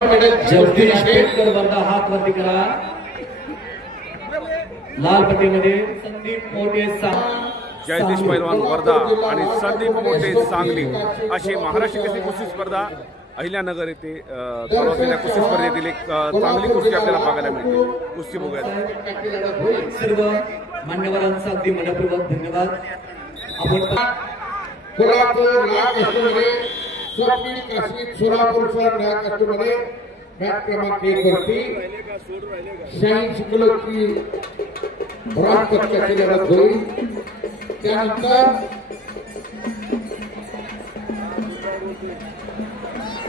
जगदीश पेटकर वर्धा हात वरती करा। लाल पट्टीमध्ये संदीप मोठे जयदीश पैलवान वर्धा आणि संदीप मोठे सांगली अशी महाराष्ट्र केसरी कुस्ती स्पर्धा अहिल्यानगर येथे चालू असलेल्या कुस्ती स्पर्धेतील एक चांगली कुस्ती आपल्याला बघायला मिळते। कुस्ती बघूया। सर्व मान्यवरांचा अगदी मनपूर्वक धन्यवाद। आपण कोल्हापूर स्वप्नील काशीद सोलापूरचा कस्टमध्ये मॅच क्रमांक 1 वरती 86 किलोची ब्रॉन्झ पदकाची लढत होईल। त्यानंतर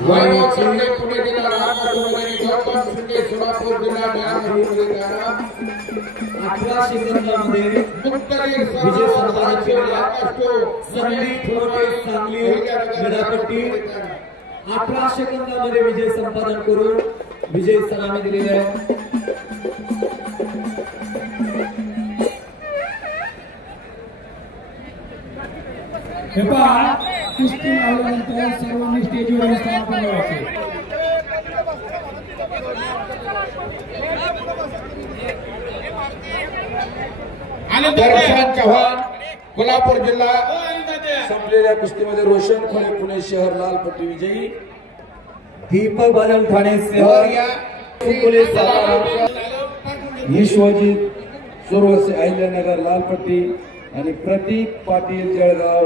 वैभव शिंदे पुणे जिल्हा कस्टमध्ये गौतम शिंदे सोलापूर जिल्हा न्यायाधीश 18 सेकंदामध्ये विजय संपादन संदीप मोठे सांगली गडापट्टी 18 सेकंदामध्ये विजय संपादन करून विजय सलामी दिलेली आहे। कुस्ती लावल्यानंतर सर्वांनी स्टेजवर स्थापन करायचे। दर्शन चव्हाण कोल्हापूर जिल्हा संपलेल्या कुस्तीमध्ये रोशन खोले पुणे शहर लाल पट्टी विजयी। दीपक बादल ठाणे विश्वजित सुरवसे अहिल्यानगर लाल पट्टी आणि प्रतीक पाटील जळगाव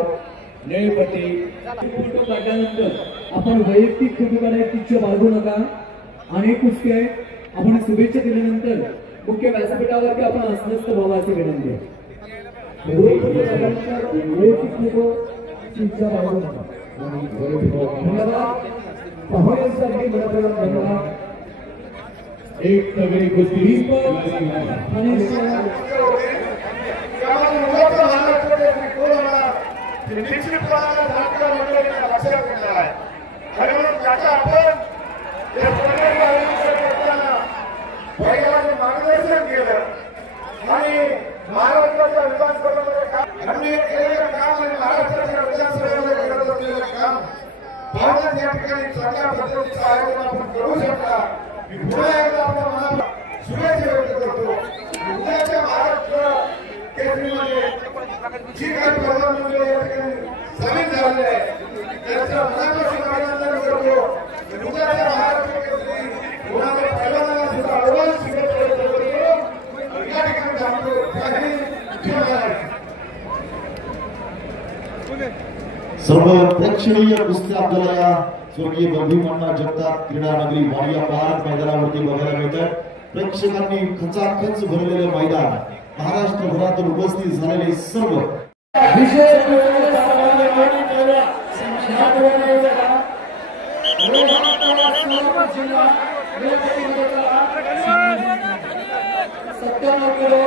निळपट्टी। फोटो काढल्यानंतर आपण वैयक्तिक फोटो बाळगू नका। अनेक कुस्ती आहे, आपण शुभेच्छा दिल्यानंतर मुख्य व्यासपीठावरती आपण अस्वस्थ व्हावाची विनंती आहे। वैयक्तिक फोटो बाळगू नका। धन्यवाद। पाहुण्यांसाठी मनपूर्वक धन्यवाद। एक तगडी कुस्ती मार्गदर्शन केलं आणि महाराष्ट्राचा विकास करण्याचं आम्ही केलेलं काम आणि महाराष्ट्राच्या विकासासाठी करत असलेलं काम पाहण्यात या ठिकाणी चांगल्या पद्धतीचं आयोजन आपण करू शकता। मी पुन्हा एकदा आपल्या मनाला शुभेच्छा व्यक्त करतो। उद्याच्या महाराष्ट्र केसरीमध्ये जी काही प्रधानमंत्री या ठिकाणी सामील झालेले आहे त्याचं मनापासून अभिनंदन करतो। उद्याच्या महाराष्ट्र केसरी होणाऱ्या पहिल्यांदा सुद्धा आव्हान शुभेच्छा व्यक्त करतो। या ठिकाणी थांबतो। सर्व प्रेक्षणीय कुस्ती आपल्याला या स्वर्गीय बंधुमांना जगताप क्रीडा नगरी वाडिया पार्क मैदानावरती बघायला मिळतात। प्रेक्षकांनी खचाखच भरलेले मैदान, महाराष्ट्रभरातून उपस्थित झालेले सर्व किलो